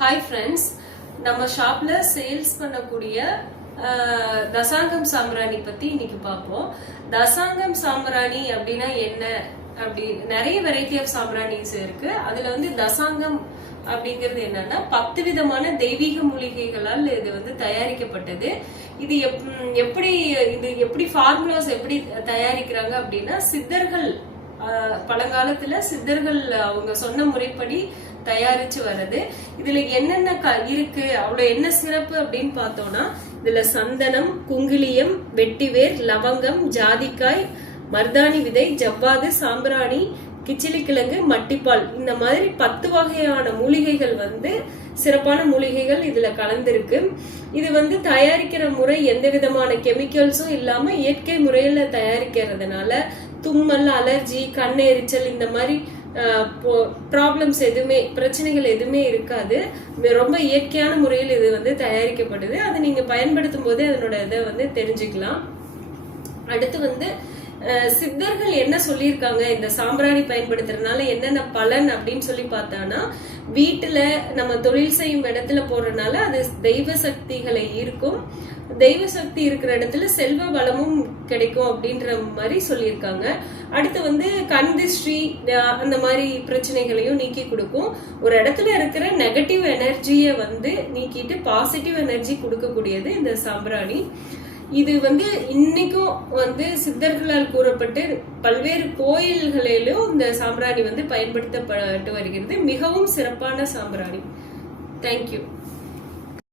Hi friends, நம்ம ஷாப்ல sales பண்ணக்கூடிய தசாங்கம் சாம்பிராணி பத்தி இன்னைக்கு பார்ப்போம். தசாங்கம் சாம்பிராணி அப்படின்னா என்ன அப்படி நிறைய வெரைட்டி ஆஃப் சாம்பிராணிஸ் இருக்கு. அதுல வந்து தசாங்கம் அப்படிங்கிறது என்னன்னா 10 விதமான தெய்வீக மூலிகைகளால் இது தயாரிக்கப்பட்டது. இது எப்படி ஃபார்முலாஸ் எப்படி தயாரிக்கிறாங்க அப்படின்னா சித்தர்கள் பழங்காலத்துல சித்தர்கள் அவங்க சொன்ன முறைப்படி தயாரிச்சு வர்றது. இதுல என்னென்ன இருக்கு, அவ்வளவு என்ன சிறப்பு அப்படின்னு பார்த்தோம்னா இதுல சந்தனம், குங்கிலியம், வெட்டிவேர், லவங்கம், ஜாதிக்காய், மருதாணி விதை, ஜவ்வாது, சாம்பிராணி, கிச்சிலிக்கிழங்கு, மட்டிப்பால், இந்த மாதிரி 10 வகையான மூலிகைகள் சிறப்பான மூலிகைகள் இதுல கலந்திருக்கு. இது தயாரிக்கிற முறை எந்த விதமான கெமிக்கல்ஸும் இல்லாம இயற்கை முறையில தயாரிக்கிறதுனால தும்மல், அலர்ஜி, கண்ணெரிச்சல் இந்த மாதிரி ப்ராப்ளம்ஸ் எதுவுமே, பிரச்சனைகள் எதுவுமே இருக்காது. ரொம்ப இயற்கையான முறையில் இது தயாரிக்கப்படுது. அதை நீங்க பயன்படுத்தும் போதே அதனோட இதை தெரிஞ்சுக்கலாம். அடுத்து சித்தர்கள் என்ன சொல்லியிருக்காங்க இந்த சாம்பிராணி பயன்படுத்துறதுனால என்னென்ன பலன் அப்படின்னு சொல்லி பார்த்தானா, வீட்டுல நம்ம தொழில் செய்யும் இடத்துல போடுறதுனால அது தெய்வ சக்திகளை ஈர்க்கும். தெய்வ சக்தி இருக்கிற இடத்துல செல்வ வளமும் கிடைக்கும் அப்படின்ற மாதிரி சொல்லியிருக்காங்க. அடுத்து கண் திருஷ்டி அந்த மாதிரி பிரச்சனைகளையும் நீக்கி கொடுக்கும். ஒரு இடத்துல இருக்கிற நெகட்டிவ் எனர்ஜியை நீக்கிட்டு பாசிட்டிவ் எனர்ஜி கொடுக்கக்கூடியது இந்த சாம்பிராணி. இது இன்னைக்கும் சித்தர்களால் கூறப்பட்டு பல்வேறு கோயில்களிலும் இந்த சாம்பிராணி பயன்படுத்தப்பட்டு வருகிறது. மிகவும் சிறப்பான சாம்பிராணி. தேங்க்யூ.